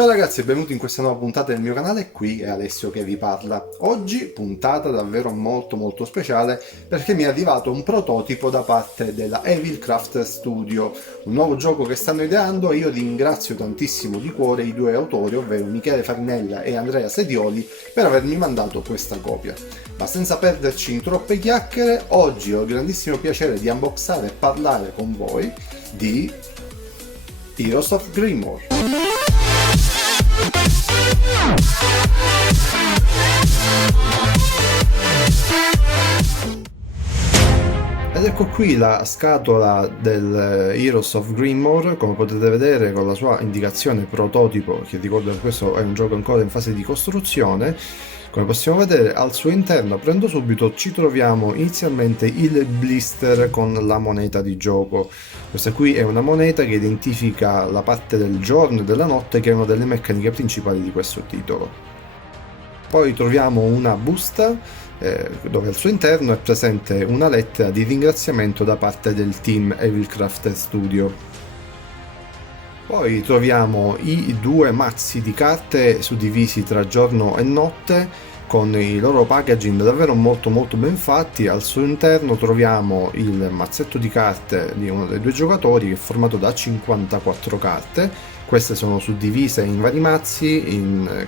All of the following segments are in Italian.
Ciao ragazzi e benvenuti in questa nuova puntata del mio canale, qui è Alessio che vi parla. Oggi puntata davvero molto speciale perché mi è arrivato un prototipo da parte della Evil Craft Studio, un nuovo gioco che stanno ideando e io ringrazio tantissimo di cuore i due autori, ovvero Michele Farinella e Andrea Sedioli, per avermi mandato questa copia. Ma senza perderci in troppe chiacchiere, oggi ho il grandissimo piacere di unboxare e parlare con voi di Heroes of Grimoire. Ed ecco qui la scatola del Heroes of Grimoire, come potete vedere con la sua indicazione prototipo, che ricordo che questo è un gioco ancora in fase di costruzione. Come possiamo vedere al suo interno, prendo subito, ci troviamo inizialmente il blister con la moneta di gioco. Questa qui è una moneta che identifica la parte del giorno e della notte, che è una delle meccaniche principali di questo titolo. Poi troviamo una busta dove al suo interno è presente una lettera di ringraziamento da parte del team Evil Craft Studio. Poi troviamo i due mazzi di carte suddivisi tra giorno e notte con i loro packaging davvero molto ben fatti. Al suo interno troviamo il mazzetto di carte di uno dei due giocatori che è formato da 54 carte. Queste sono suddivise in vari mazzi,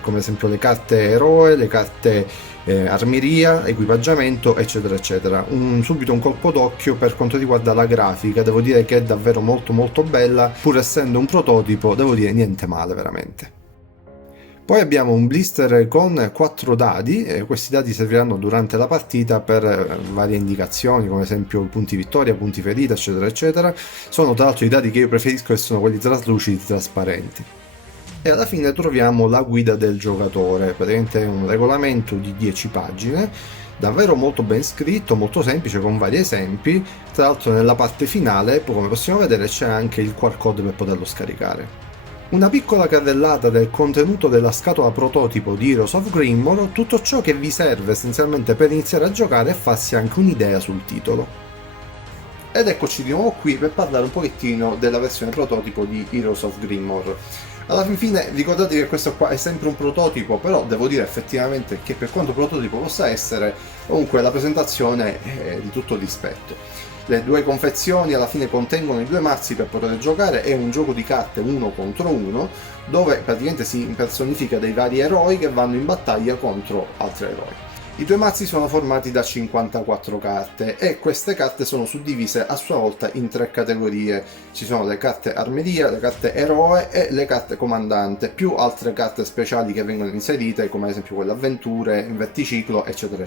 come ad esempio le carte eroe, le carte armeria, equipaggiamento, eccetera. Subito un colpo d'occhio per quanto riguarda la grafica, devo dire che è davvero molto bella, pur essendo un prototipo, devo dire niente male veramente. Poi abbiamo un blister con 4 dadi, questi dadi serviranno durante la partita per varie indicazioni, come ad esempio punti vittoria, punti ferita, eccetera. Sono tra l'altro i dadi che io preferisco, e sono quelli traslucidi, trasparenti. E alla fine troviamo la guida del giocatore, praticamente è un regolamento di 10 pagine, davvero molto ben scritto, molto semplice, con vari esempi. Tra l'altro nella parte finale, come possiamo vedere, c'è anche il QR code per poterlo scaricare. Una piccola carrellata del contenuto della scatola prototipo di Heroes of Grimoire, tutto ciò che vi serve essenzialmente per iniziare a giocare e farsi anche un'idea sul titolo. Ed eccoci di nuovo qui per parlare un pochettino della versione prototipo di Heroes of Grimoire. Alla fine ricordate che questo qua è sempre un prototipo, però devo dire effettivamente che per quanto prototipo possa essere, comunque la presentazione è di tutto rispetto. Le due confezioni alla fine contengono i due mazzi per poter giocare, è un gioco di carte 1 contro 1 dove praticamente si impersonifica dei vari eroi che vanno in battaglia contro altri eroi. I due mazzi sono formati da 54 carte e queste carte sono suddivise a sua volta in 3 categorie. Ci sono le carte armeria, le carte eroe e le carte comandante, più altre carte speciali che vengono inserite, come ad esempio quelle avventure, inverticiclo, eccetera.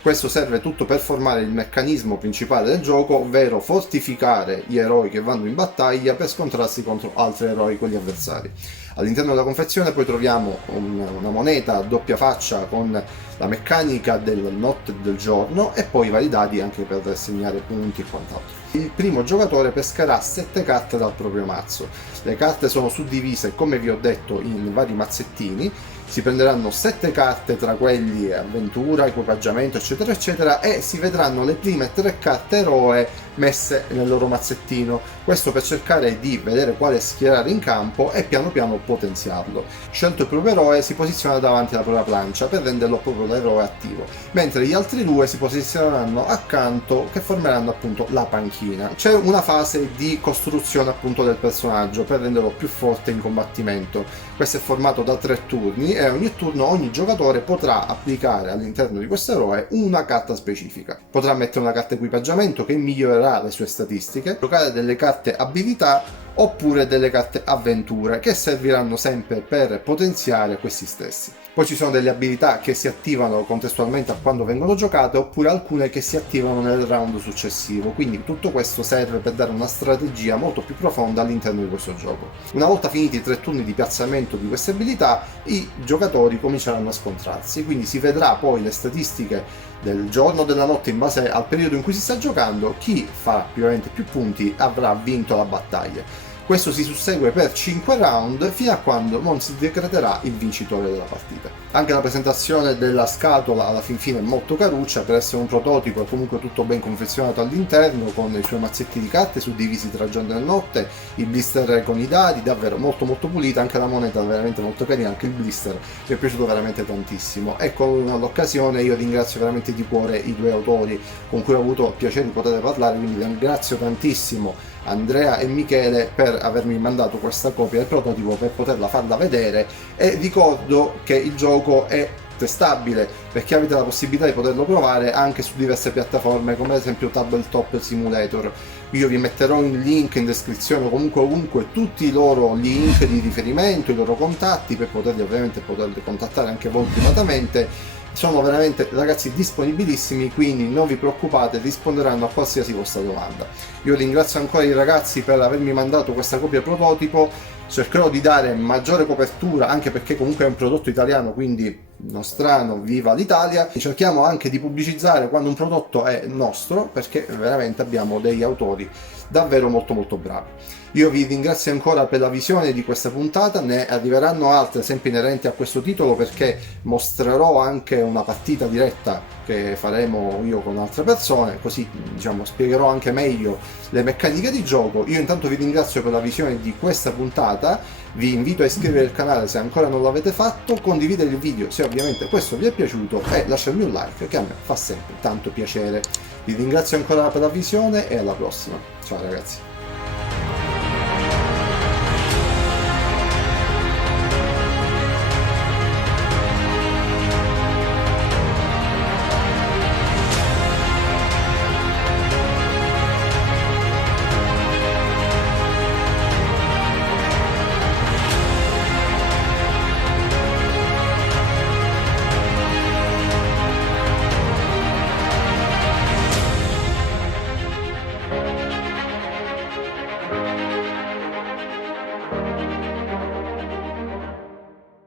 Questo serve tutto per formare il meccanismo principale del gioco, ovvero fortificare gli eroi che vanno in battaglia per scontrarsi contro altri eroi, quelli avversari. All'interno della confezione poi troviamo una moneta a doppia faccia con la meccanica della notte e del giorno e poi vari dadi anche per segnare punti e quant'altro. Il primo giocatore pescherà 7 carte dal proprio mazzo. Le carte sono suddivise, come vi ho detto, in vari mazzettini. Si prenderanno 7 carte tra quelli avventura, equipaggiamento, eccetera, e si vedranno le prime 3 carte eroe messe nel loro mazzettino. Questo per cercare di vedere quale schierare in campo e piano potenziarlo. Scelto il proprio eroe, si posiziona davanti alla propria plancia per renderlo proprio l'eroe attivo, mentre gli altri due si posizioneranno accanto, che formeranno appunto la panchina. C'è una fase di costruzione appunto del personaggio per renderlo più forte in combattimento. Questo è formato da 3 turni e ogni turno ogni giocatore potrà applicare all'interno di questo eroe una carta specifica. Potrà mettere una carta equipaggiamento che migliorerà le sue statistiche, giocare delle carte abilità oppure delle carte avventure che serviranno sempre per potenziare questi stessi. Poi ci sono delle abilità che si attivano contestualmente a quando vengono giocate, oppure alcune che si attivano nel round successivo, quindi tutto questo serve per dare una strategia molto più profonda all'interno di questo gioco. Una volta finiti i 3 turni di piazzamento di queste abilità, i giocatori cominceranno a scontrarsi, quindi si vedrà poi le statistiche del giorno o della notte in base al periodo in cui si sta giocando. Chi fa ovviamente più punti avrà vinto la battaglia. Questo si sussegue per 5 round fino a quando non si decreterà il vincitore della partita. Anche la presentazione della scatola alla fin fine è molto caruccia, per essere un prototipo è comunque tutto ben confezionato all'interno, con i suoi mazzetti di carte suddivisi tra giorno e notte, i blister con i dadi, davvero molto molto pulita, anche la moneta veramente molto carina, anche il blister mi è piaciuto veramente tantissimo. E con l'occasione io ringrazio veramente di cuore i due autori con cui ho avuto il piacere di poter parlare, quindi ringrazio tantissimo Andrea e Michele per avermi mandato questa copia del prototipo per poterla farla vedere, e ricordo che il gioco è testabile perché avete la possibilità di poterlo provare anche su diverse piattaforme come ad esempio Tabletop Simulator. Io vi metterò il link in descrizione, comunque ovunque, tutti i loro link di riferimento, i loro contatti, per poterli ovviamente contattare anche voi privatamente. Sono veramente ragazzi disponibilissimi, quindi non vi preoccupate, risponderanno a qualsiasi vostra domanda. Io ringrazio ancora i ragazzi per avermi mandato questa copia prototipo, cercherò di dare maggiore copertura anche perché comunque è un prodotto italiano, quindi nostrano, viva l'Italia. Cerchiamo anche di pubblicizzare quando un prodotto è nostro, perché veramente abbiamo degli autori davvero molto molto bravi. Io vi ringrazio ancora per la visione di questa puntata, ne arriveranno altre sempre inerenti a questo titolo, perché mostrerò anche una partita diretta che faremo io con altre persone, così diciamo spiegherò anche meglio le meccaniche di gioco. Io intanto vi ringrazio per la visione di questa puntata, vi invito a iscrivervi al canale se ancora non l'avete fatto, condividere il video se ovviamente questo vi è piaciuto e lasciarmi un like che a me fa sempre tanto piacere. Vi ringrazio ancora per la visione e alla prossima, ciao ragazzi.